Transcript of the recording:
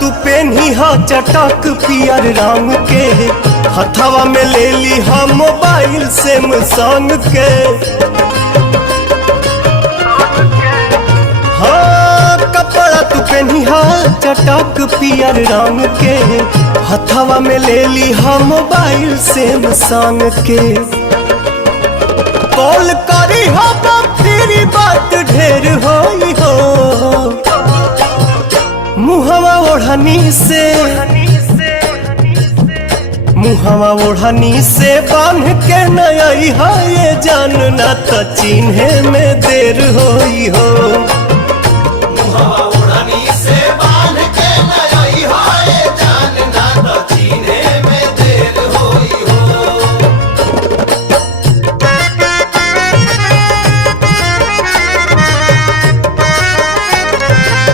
तू पेन्ही हा चटक पियर रंग के, हथवा में ले ली हा मोबाइल सैमसंग के। हाँ कपड़ा तू पेन्ही हा चटक पियर रंग के, हथवा में ले ली हा मोबाइल सैमसंग के। कॉल करी हा फिर बात ढेर होई हो, मुहवा ओढ़नी से बांध के नई है ये जानना त चिन्हे में देर होई हो।